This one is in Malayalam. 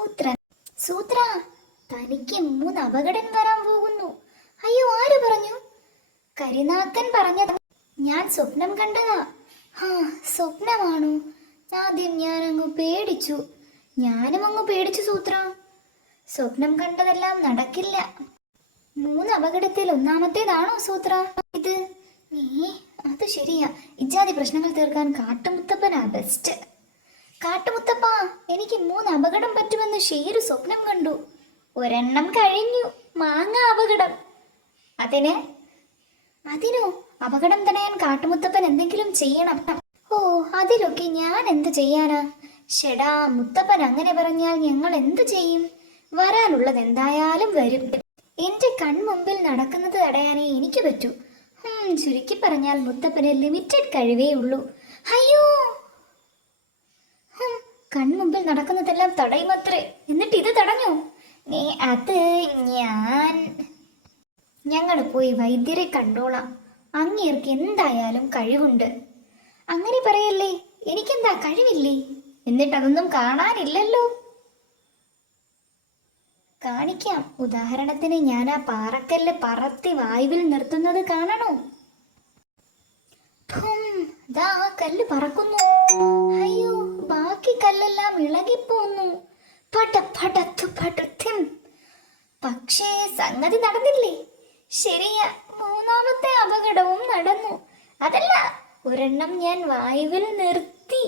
സൂത്രൻ. സൂത്ര, തനിക്ക് 3 അപകടം വരാൻ പോകുന്നു. അയ്യോ, ആര് പറഞ്ഞു? കരിനാക്കൻ പറഞ്ഞത്. ഞാൻ സ്വപ്നം കണ്ടതാ. സ്വപ്നമാണോ? ആദ്യം ഞാനങ്ങ് പേടിച്ചു. ഞാനും അങ്ങ് പേടിച്ചു സൂത്ര. സ്വപ്നം കണ്ടതെല്ലാം നടക്കില്ല. 3 അപകടത്തിൽ ഒന്നാമത്തേതാണോ സൂത്ര ഇത്? അത് ശരിയാ. ഇജാതി പ്രശ്നങ്ങൾ തീർക്കാൻ കാട്ടുമുത്തപ്പനാ ബെസ്റ്റ്. കാട്ടുമുത്തപ്പ, എനിക്ക് 3 അപകടം പറ്റുമെന്ന് ഷേരു സ്വപ്നം കണ്ടു. ഒരെണ്ണം കഴിഞ്ഞു, മാങ്ങ അപകടം. അതിനോ? അപകടം തടയാൻ കാട്ടുമുത്തപ്പൻ എന്തെങ്കിലും ചെയ്യണം. അതിലൊക്കെ ഞാൻ എന്ത് ചെയ്യാനാ? ഷെടാ, മുത്തപ്പൻ അങ്ങനെ പറഞ്ഞാൽ ഞങ്ങൾ എന്ത് ചെയ്യും? വരാനുള്ളത് എന്തായാലും വരും. എന്റെ കൺമുമ്പിൽ നടക്കുന്നത് തടയാനേ എനിക്ക് പറ്റൂ. ചുരുക്കി പറഞ്ഞാൽ മുത്തപ്പന് ലിമിറ്റഡ് കഴിവേ ഉള്ളൂ. അയ്യോ, കൺമുമ്പിൽ നടക്കുന്നതെല്ലാം തടയുമത്രേ. എന്നിട്ട് ഇത് തടഞ്ഞോ? അത് ഞങ്ങൾ പോയി വൈദ്യരെ കണ്ടോളാം. അങ്ങേർക്ക് എന്തായാലും കഴിവുണ്ട്. അങ്ങനെ പറയല്ലേ, എനിക്കെന്താ കഴിവില്ലേ? എന്നിട്ട് അതൊന്നും കാണാനില്ലല്ലോ. കാണിക്കാം. ഉദാഹരണത്തിന് ഞാൻ ആ പാറക്കല്ല് പറത്തി വായുവിൽ നിർത്തുന്നത് കാണണോ? ദാ കല്ല് പറക്കുന്നു. അയ്യോ, ബാക്കി കല്ലെല്ലാം ഇളകിപ്പോന്നു. പക്ഷേ സംഗതി നടന്നില്ലേ? ശരിയാ, 3ാമത്തെ അപകടവും നടന്നു. അതല്ല, ഒരെണ്ണം ഞാൻ വായുവിൽ നിർത്തി.